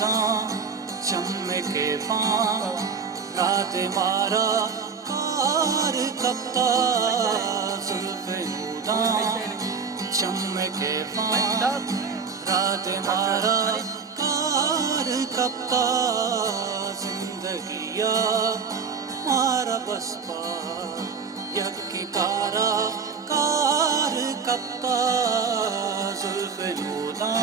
नूदा चमके पां रात मारा कार कपता जुल्फे नूदा चमके पां रात मारा कार कपता जिंदगिया मारा बसपा यकी कारा कार कपता जुल्फे नूदा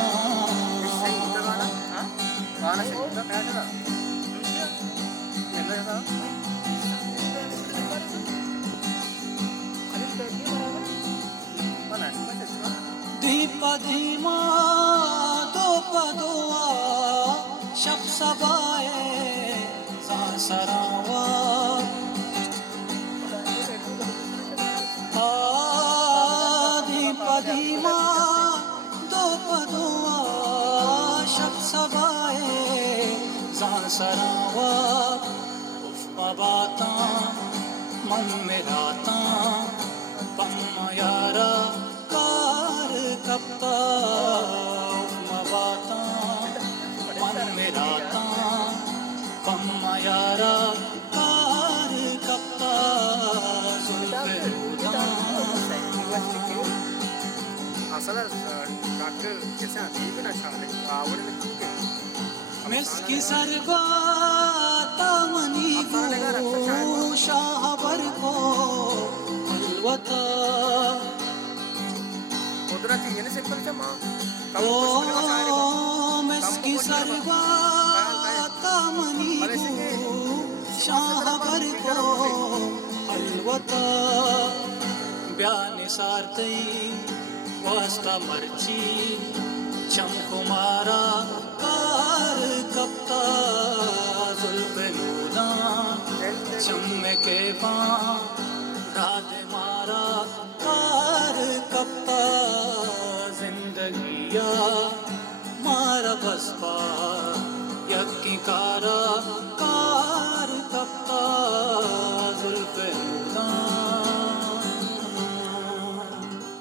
गाना शिकता काय झाला दीपा धीमा दो पदुआ शब सबाए सरावा दीपा धीमा दो पदुआ शब सबाए सरावा उफ़ बाता मन में राता पम्मा यारा कार कपता बाता मन में राता पम्मा यारा कार कपता जुल्फे नूदा అసలు డాక్టర్ చేసిన దీవి నచ్చాలి ఆవిడని చూకే मिस्की सरबाता मनी को शाहबर को अलवता కుదరతి ఎన్ని చెప్పంచమ్మా ओ मिस्की सरबाता मनी को शाहबर को अलवता बयान सारतई वास्ता मर्ची चमकुमारा कार कपता जुल्फे नूदा चमके पां रात मारा कार कपता जिंदगिया मारा बसपा यकी कारा